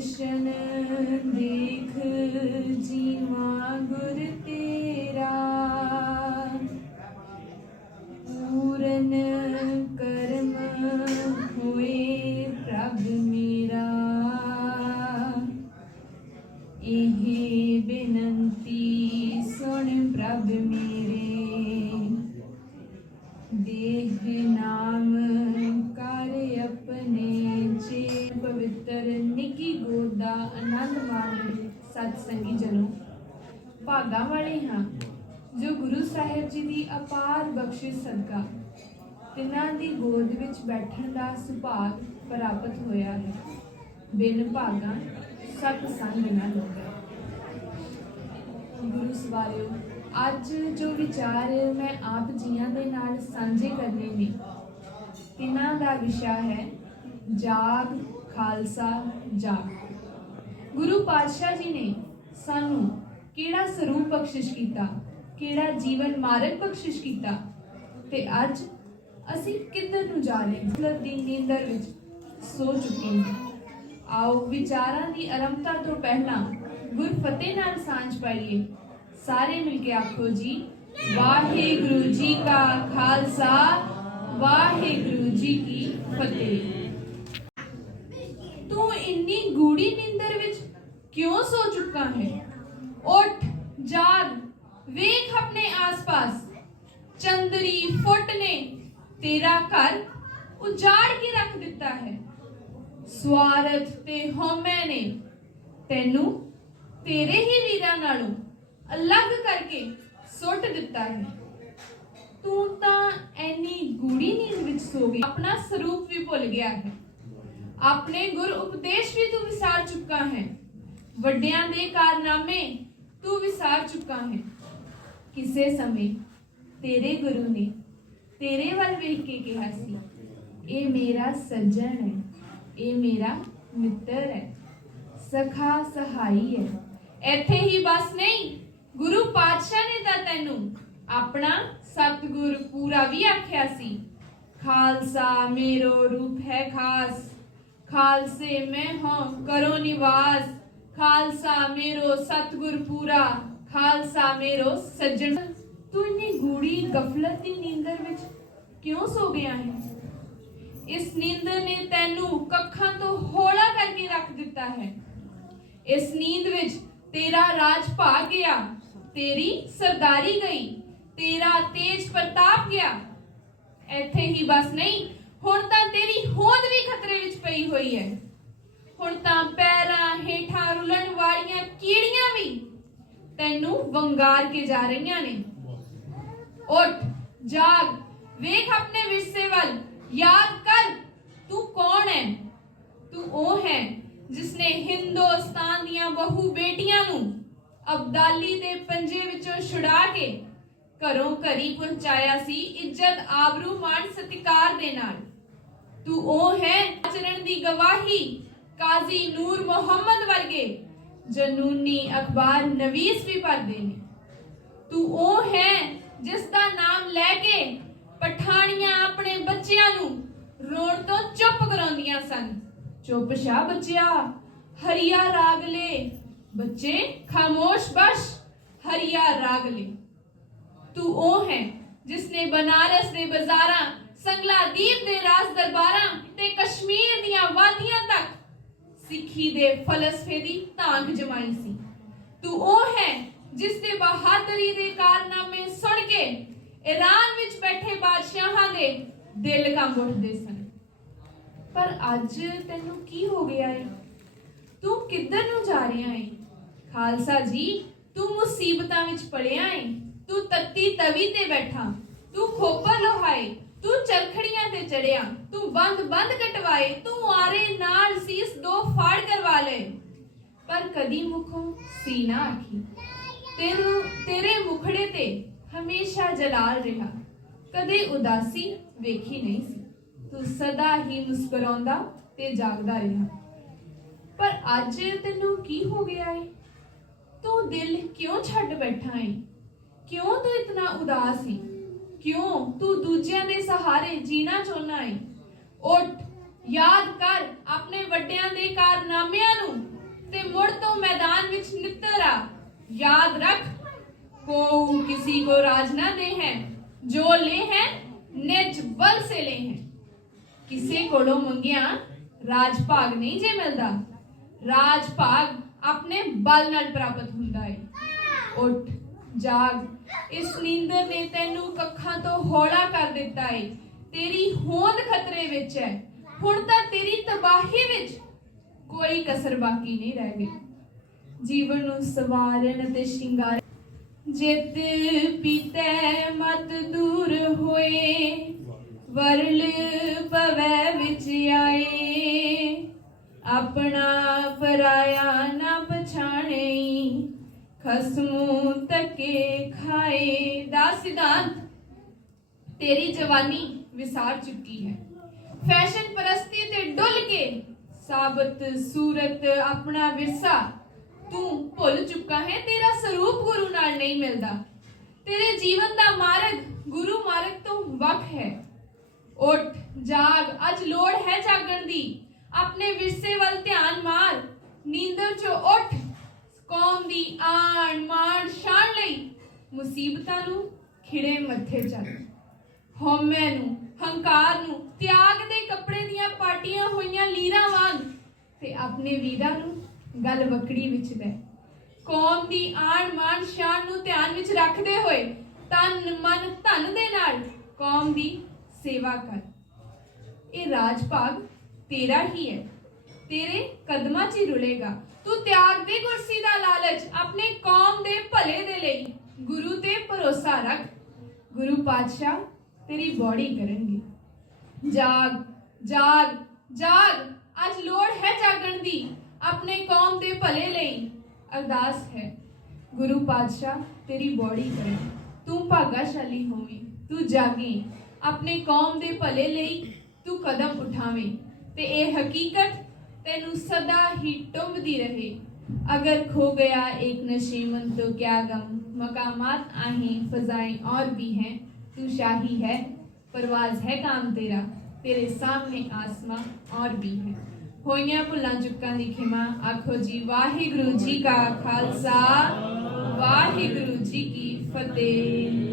कृष्ण देख जीवा ਦਾ ਆਨੰਦ ਮਾਣ ਸਤ ਸੰਗੀ ਜਨੋ। ਭਾਗਾ ਵਾਲੇ ਹਾਂ, ਜੋ ਗੁਰੂ ਸਾਹਿਬ ਜੀ ਦੀ ਅਪਾਰ ਬਖਸ਼ਿਸ਼ ਸਦਕਾ। ਤਿਨਾਂ ਦੀ ਗੋਦ ਵਿੱਚ ਬੈਠਣ ਦਾ ਸੁਭਾਗ ਪ੍ਰਾਪਤ ਹੋਇਆ ਹੈ। ਬਿਨ ਭਾਗਾ ਸਤ ਸੰਗ ਨਾ ਲੋਗਾ। ਗੁਰੂ ਸਵਾਰਿਓ, ਅੱਜ ਜੋ ਵਿਚਾਰ ਮੈਂ ਆਪ ਜੀਆਂ ਦੇ ਨਾਲ ਸਾਂਝੇ ਕਰਨੇ ਨੇ, ਤਿਨਾਂ ਦਾ ਵਿਸ਼ਾ ਹੈ ਜਾਗ, ਖਾਲਸਾ, ਜਾਗ। ਗੁਰੂ ਪਾਤਸ਼ਾਹ ਜੀ ਨੇ ਸਾਨੂੰ ਕਿਹੜਾ ਸਰੂਪ ਬਖਸ਼ਿਸ਼ ਕੀਤਾ? ਕਿਹੜਾ ਜੀਵਨ ਮਾਰਗ ਬਖਸ਼ਿਸ਼ ਕੀਤਾ? ਤੇ ਅੱਜ ਅਸੀਂ ਕਿੱਧਰ ਨੂੰ ਜਾ ਰਹੇ ਹਾਂ? ਮਤਲਬ ਦੀ ਨੀਂਦਰ ਵਿੱਚ ਸੋ ਚੁੱਕੇ ਹਾਂ। ਆਓ ਵਿਚਾਰਾਂ ਦੀ ਆਰੰਭਤਾ ਤੋਂ ਪਹਿਲਾਂ ਗੁਰ ਫਤਿਹ ਨਾਲ ਸਾਂਝ ਪਾਈਏ। ਸਾਰੇ ਮਿਲ ਕੇ ਆਖੋ ਜੀ, ਵਾਹਿਗੁਰੂ ਜੀ ਕਾ ਖਾਲਸਾ, ਵਾਹਿਗੁਰੂ ਜੀ ਕੀ ਫਤਿਹ। ਤੂੰ ਇੰਨੀ ਗੂੜੀ ਨੀਂਦਰ ਵਿੱਚ ਕਿਉਂ ਸੋ ਚੁੱਕਾ ਹੈ ਉੱਠ ਜਾਗ ਵੇਖ ਆਪਣੇ ਆਸ-ਪਾਸ ਚੰਦਰੀ ਫੁੱਟ ਉਜਾੜ ਕੇ ਰੱਖ ਦਿੱਤਾ ਹੈ ਸਵਾਰਥ ਤੇ ਹਉਮੈ ਨੇ ਤੈਨੂੰ ਤੇਰੇ ਹੀ ਵੀਰਾਂ ਨਾਲੋਂ ਅਲੱਗ ਕਰਕੇ ਸੁੱਟ ਦਿੱਤਾ ਹੈ ਤੂੰ ਤਾਂ ਐਨੀ ਗੂੜੀ ਨੀਂਦ ਵਿੱਚ ਸੋ ਗਈ ਆਪਣਾ ਸਰੂਪ ਵੀ ਭੁੱਲ ਗਿਆ ਹੈ ਆਪਣੇ ਗੁਰ ਉਪਦੇਸ਼ ਵੀ ਤੂੰ ਵਿਸਾਰ ਚੁੱਕਾ ਹੈ ਵੱਡਿਆਂ ਦੇ ਕਾਰਨਾਮੇ ਤੂੰ ਵਿਸਾਰ ਚੁੱਕਾ ਹੈ। ਕਿਸੇ ਸਮੇਂ ਤੇਰੇ ਗੁਰੂ ਨੇ ਤੇਰੇ ਵੱਲ ਵੇਖ ਕੇ ਕਿਹਾ ਸੀ, ਇਹ ਮੇਰਾ ਸੱਜਣ ਹੈ, ਇਹ ਮੇਰਾ ਮਿੱਤਰ ਹੈ, ਸਖਾ ਸਹਾਈ ਹੈ। ਇੱਥੇ ਹੀ ਬਸ ਨਹੀਂ, ਗੁਰੂ ਪਾਤਸ਼ਾਹ ਨੇ ਤਾਂ ਤੈਨੂੰ ਆਪਣਾ ਸਤਿਗੁਰ ਪੂਰਾ ਵੀ ਆਖਿਆ ਸੀ। ਖਾਲਸਾ ਮੇਰੋ ਰੂਪ ਹੈ ਖਾਸ, ਖਾਲਸੇ ਮੈਂ ਹਾਂ ਕਰੋ ਨਿਵਾਸ। ਖਾਲਸਾ ਮੇਰੋ ਸਤਿਗੁਰ ਪੂਰਾ, ਖਾਲਸਾ ਮੇਰੋ ਸੱਜਣ। ਤੂੰ ਇੰਨੀ ਗੂੜੀ ਗਫਲਤ ਦੀ ਨੀਂਦਰ ਵਿੱਚ ਕਿਉਂ ਸੋ ਗਿਆ ਹੈ? ਇਸ ਨੀਂਦਰ ਨੇ ਤੈਨੂੰ ਕੱਖਾਂ ਤੋਂ ਹੋਲਾ ਕਰਕੇ ਰੱਖ ਦਿੱਤਾ ਹੈ। ਇਸ ਨੀਂਦ ਵਿੱਚ ਤੇਰਾ ਰਾਜ ਭਾਗ ਗਿਆ, ਤੇਰੀ ਸਰਦਾਰੀ ਗਈ, ਤੇਰਾ ਤੇਜ ਪ੍ਰਤਾਪ ਗਿਆ। ਇੱਥੇ ਹੀ ਬਸ ਨਹੀਂ, ਹੁਣ ਤਾਂ ਤੇਰੀ ਹੋਂਦ ਵੀ ਖਤਰੇ ਵਿੱਚ ਪਈ ਹੋਈ ਹੈ। ਹੁਣ ਤਾਂ ਪੈਰਾਂ ਹੇਠਾਂ ਰੁਲਣ ਵਾਲੀਆਂ ਕੀੜੀਆਂ ਵੀ ਤੈਨੂੰ ਵੰਗਾਰ ਕੇ ਜਾ ਰਹੀਆਂ ਨੇ। ਉੱਠ, ਜਾਗ, ਵੇਖ ਆਪਣੇ ਵਿਰਸੇ ਵੱਲ, ਯਾਦ ਕਰ, ਤੂੰ ਕੌਣ ਹੈ? ਤੂੰ ਉਹ ਹੈ ਜਿਸਨੇ ਹਿੰਦੁਸਤਾਨ ਦੀਆਂ ਬਹੁ ਬੇਟੀਆਂ ਨੂੰ ਅਬਦਾਲੀ ਦੇ ਪੰਜੇ ਵਿੱਚੋਂ ਛੁਡਾ ਕੇ ਘਰੋਂ ਘਰੀ ਪਹੁੰਚਾਇਆ ਸੀ ਇੱਜ਼ਤ ਆਬਰੂ ਮਾਣ ਸਤਿਕਾਰ ਦੇ ਨਾਲ। ਤੂੰ ਉਹ ਹੈ, ਆਚਰਣ ਦੀ ਗਵਾਹੀ ਕਾਜ਼ੀ ਨੂਰ ਮੁਹੰਮਦ ਵਰਗੇ ਜਨੂਨੀ ਅਖਬਾਰ ਨਵੀਸ ਵੀ ਪੜ੍ਹਦੇ ਨੇ। ਤੂੰ ਉਹ ਹੈ ਜਿਸ ਦਾ ਨਾਮ ਲੈ ਕੇ ਪਠਾਣੀਆਂ ਆਪਣੇ ਬੱਚਿਆਂ ਨੂੰ ਰੋਣ ਤੋਂ ਚੁੱਪ ਕਰਾਉਂਦੀਆਂ ਸਨ। ਚੁੱਪ ਸ਼ਾ ਬੱਚਿਆ, ਹਰੀਆ ਰਾਗਲੇ ਬੱਚੇ, ਖਾਮੋਸ਼ ਬਸ਼, ਹਰੀਆ ਰਾਗ ਤੂੰ ਉਹ ਹੈ ਜਿਸ ਨੇ ਬਨਾਰਸ ਦੇ ਬਾਜ਼ਾਰਾਂ, ਸੰਗਲਾਦੀਪ ਦੇ ਰਾਜ ਦਰਬਾਰਾਂ ਤੇ ਕਸ਼ਮੀਰ ਦੀਆਂ ਵਾਦੀਆਂ ਤੱਕ ਸਿੱਖੀ ਦੇ ਫਲਸਫੇ ਦੀ ਤਾਂਗ ਜਮਾਈ ਸੀ। ਤੂੰ ਉਹ ਹੈ ਜਿਸ ਦੇ ਬਹਾਦਰੀ ਦੇ ਕਾਰਨਾਮੇ ਸੁਣ ਕੇ ਈਰਾਨ ਵਿੱਚ ਬੈਠੇ ਬਾਦਸ਼ਾਹਾਂ ਦੇ ਦਿਲ ਕੰਬ ਉੱਠਦੇ ਸਨ। ਪਰ ਅੱਜ ਤੈਨੂੰ ਕੀ ਹੋ ਗਿਆ ਏ? ਤੂੰ ਕਿੱਧਰ ਨੂੰ ਜਾ ਰਿਹਾ ਏ? ਖਾਲਸਾ ਜੀ, ਤੂੰ ਮੁਸੀਬਤਾਂ ਵਿੱਚ ਪੜਿਆ ਏ। ਤੂੰ ਤੱਤੀ ਤਵੀ ਤੇ ਬੈਠਾ। ਤੂੰ ਖੋਪਰ ਲੋਹਾਏ ਤੂੰ ਚਰਖੜੀਆਂ ਤੇ ਚੜਿਆ, ਤੂੰ ਬੰਦ ਬੰਦ ਕਟਵਾਏ, ਤੂੰ ਆਰੇ ਨਾਲ ਸੀਸ ਦੋ ਫਾੜ ਕਰਵਾ ਲਏ। ਪਰ ਕਦੀ ਮੁਖੋਂ ਸੀਨਾ ਆਖੀ, ਤੇਰੂ, ਤੇਰੇ ਮੁਖੜੇ ਤੇ ਹਮੇਸ਼ਾ ਜਲਾਲ ਰਿਹਾ। ਕਦੇ ਉਦਾਸੀ ਵੇਖੀ ਨਹੀਂ ਸੀ। ਤੂੰ ਸਦਾ ਹੀ ਮੁਸਕਰਾਉਂਦਾ ਤੇ ਜਾਗਦਾ ਰਿਹਾ। ਪਰ ਅੱਜ ਤੈਨੂੰ ਕੀ ਹੋ ਗਿਆ ਏ? ਤੂੰ ਦਿਲ ਕਿਉਂ ਛੱਡ ਬੈਠਾ ਏ? ਕਿਉਂ ਤੂੰ ਇਤਨਾ ਉਦਾਸ ਹੈ ਕਿਉਂ? ਤੂੰ ਦੂਜਿਆਂ ਦੇ ਸਹਾਰੇ ਜੀਣਾ ਚਾਹੁੰਦਾ ਏ। ਉੱਠ, ਯਾਦ ਕਰ ਆਪਣੇ ਵੱਡਿਆਂ ਦੇ ਕਾਰਨਾਮਿਆਂ ਨੂੰ ਤੇ ਮੁੜ ਤੋਂ ਮੈਦਾਨ ਵਿੱਚ ਨਿੱਤਰ ਆ। ਯਾਦ ਰੱਖ ਕੋ ਕਿਸੇ ਕੋ ਰਾਜ ਨਾ ਦੇ ਹੈ ਜੋ ਲੈ ਹੈ ਨਿਜ ਬਲ ਸੇ ਲੈ ਹੈ ਕਿਸੇ ਕੋਲੋਂ ਮੰਗਿਆ ਰਾਜ ਭਾਗ ਨਹੀਂ ਜੇ ਮਿਲਦਾ। ਰਾਜ ਭਾਗ ਆਪਣੇ ਬਲ ਨਾਲ ਪ੍ਰਾਪਤ ਹੁੰਦਾ ਹੈ ਉੱਠ ਜਾਗ। ਇਸ ਨੀਂਦਰ ਨੇ ਤੈਨੂੰ ਕੱਖਾਂ ਤੋਂ ਹੌਲਾ ਕਰ ਦਿੱਤਾ ਏ। ਤੇਰੀ ਹੋਂਦ ਖਤਰੇ ਵਿੱਚ ਹੈ। ਹੁਣ ਤਾਂ ਤੇਰੀ ਤਬਾਹੀ ਵਿੱਚ ਕੋਈ ਕਸਰ ਬਾਕੀ ਨਹੀਂ ਰਹਿ ਗਈ। ਜੀਵਨ ਨੂੰ ਸਵਾਰਨ ਅਤੇ ਸ਼ਿੰਗਾਰਨ। ਜਿਤ ਪੀਤੈ ਮਤ ਦੂਰ ਹੋਏ, ਵਰਲ ਪਵੈ ਵਿੱਚ ਆਏ। ਆਪਣਾ ਪਰਾਇਆ ਨਾ ਪਛਾਣੇ ਖਸਮੂ ਤਕੇ ਖਾਏ ਦਾ ਸਿਧਾਂਤ, ਤੇਰੀ ਜਵਾਨੀ ਵਿਸਾਰ ਚੁੱਕੀ ਹੈ। ਫੈਸ਼ਨ ਪਰਸਤੀ ਤੇ ਡੁੱਲ ਕੇ ਸਾਬਤ ਸੂਰਤ ਆਪਣਾ ਵਿਰਸਾ, ਤੂੰ ਭੁੱਲ ਚੁੱਕਾ ਹੈ ਤੇਰਾ ਸਰੂਪ ਗੁਰੂ ਨਾਲ ਨਹੀਂ ਮਿਲਦਾ। ਤੇਰੇ ਜੀਵਨ ਦਾ ਮਾਰਗ ਗੁਰੂ ਮਾਰਗ ਤੋਂ ਵੱਖ ਹੈ। ਉੱਠ, ਜਾਗ, ਅੱਜ ਲੋੜ ਹੈ ਜਾਗਣ ਦੀ। ਆਪਣੇ ਵਿਰਸੇ ਵੱਲ ਧਿਆਨ ਮਾਰ, ਨੀਂਦਰ ਚੋਂ ਉੱਠ ਕੌਮ ਦੀ ਆਣ ਮਾਣ ਸ਼ਾਨ ਲਈ ਮੁਸੀਬਤਾਂ ਨੂੰ ਖਿੜੇ ਮੱਥੇ ਚੱਲ ਹਉਮੈ ਨੂੰ, ਹੰਕਾਰ ਨੂੰ, ਤਿਆਗ ਦੇ ਕੱਪੜੇ ਦੀਆਂ ਪਾਟੀਆਂ ਹੋਈਆਂ ਲੀਰਾਂ ਵਾਂਗ ਤੇ ਆਪਣੇ ਵੀਰਾਂ ਨੂੰ ਗੱਲ ਵਕੜੀ ਵਿੱਚ ਲੈ ਕੌਮ ਦੀ ਆਣ ਮਾਣ ਸ਼ਾਨ ਨੂੰ ਧਿਆਨ ਵਿੱਚ ਰੱਖਦੇ ਹੋਏ ਤਨ, ਮਨ, ਧਨ ਦੇ ਨਾਲ ਕੌਮ ਦੀ ਸੇਵਾ ਕਰ। ਇਹ ਰਾਜ ਭਾਗ ਤੇਰਾ ਹੀ ਹੈ। ਤੇਰੇ ਕਦਮਾਂ 'ਚ ਹੀ ਰੁਲੇਗਾ ਤੂੰ ਤਿਆਗ ਦੇ ਕੁਰਸੀ ਦਾ ਲਾਲਚ ਆਪਣੇ ਕੌਮ ਦੇ ਭਲੇ ਦੇ ਲਈ ਗੁਰੂ ਤੇ ਭਰੋਸਾ ਰੱਖ ਗੁਰੂ ਪਾਤਸ਼ਾਹ ਤੇਰੀ ਬੋੜੀ ਕਰਨਗੇ ਜਾਗ ਜਾਗ ਜਾਗ ਅੱਜ ਲੋੜ ਹੈ ਜਾਗਣ ਦੀ ਆਪਣੇ ਕੌਮ ਦੇ ਭਲੇ ਲਈ ਅਰਦਾਸ ਹੈ ਗੁਰੂ ਪਾਤਸ਼ਾਹ ਤੇਰੀ ਬੋੜੀ ਕਰੇ ਤੂੰ ਭਾਗਾਸ਼ਾਲੀ ਹੋਵੇਂ ਤੂੰ ਜਾਗੇ ਆਪਣੇ ਕੌਮ ਦੇ ਭਲੇ ਲਈ ਤੂੰ ਕਦਮ ਉਠਾਵੇਂ ਤੇ ਇਹ ਹਕੀਕਤ ਤੈਨੂੰ ਸਦਾ ਹੀ ਟੁੰਬਦੀ ਰਹੇ अगर खो गया एक नशीमन तो क्या गम मकामात आहें फजाएं और भी हैं तू शाही है परवाज है काम तेरा तेरे सामने आसमां और भी है ਹੋਈਆਂ ਭੁੱਲਾਂ ਚੁੱਕਾਂ ਦੀ ਖਿਮਾ ਆਖੋ ਜੀ ਵਾਹਿਗੁਰੂ ਜੀ ਕਾ ਖਾਲਸਾ ਵਾਹਿਗੁਰੂ ਜੀ ਕੀ ਫਤਿਹ